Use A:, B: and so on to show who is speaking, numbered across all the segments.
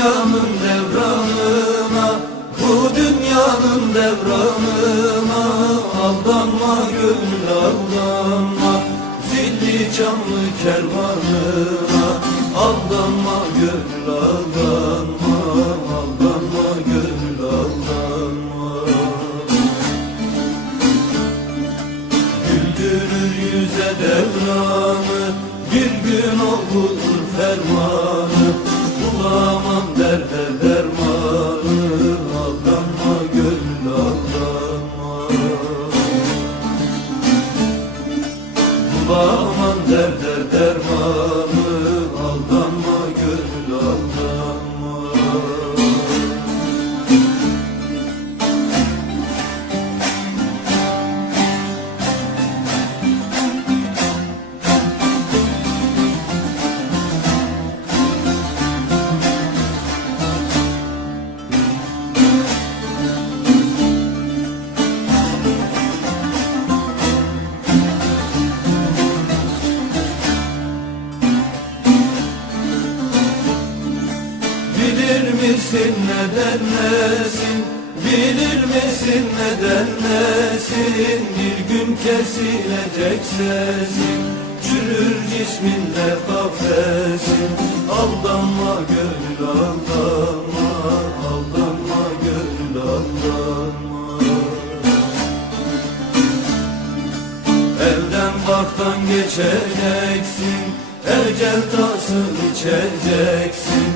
A: dünyanın devranına Bu dünyanın devranına Aldanma gönül aldanma Zilli canlı kervanına Aldanma gönül aldanma Aldanma gönül aldanma. Güldürür yüze devranı Bir gün olur fermanı. Bulamam derde dermanı Aldanma gönül aldanma misin neden nesin? Bilir misin neden nesin? Bir gün kesilecek sesin. Çürür cisminde kafesin Aldanma gönül aldanma. Aldanma gönül aldanma. Evden baktan geçeceksin. Ecel tasını içeceksin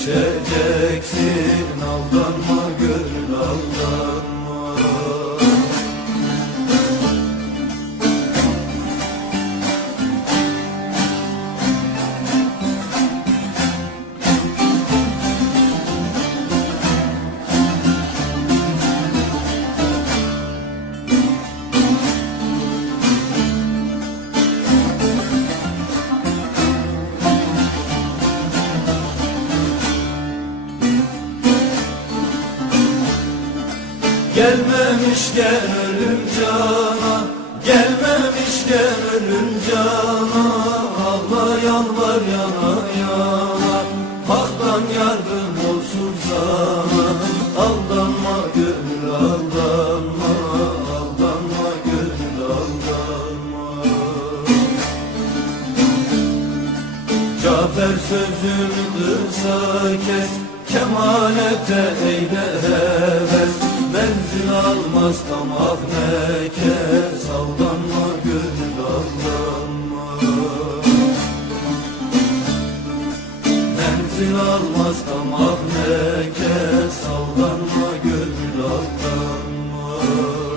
A: biçeceksin Aldanma Gelmemişken ölüm cana Gelmemişken ölüm cana Cafer sözünü kısa kes Kemalete eyle heves Menzil almaz tamah nekes Aldanma gönül aldanma. Menzil almaz tamah nekes Aldanma gönül aldanma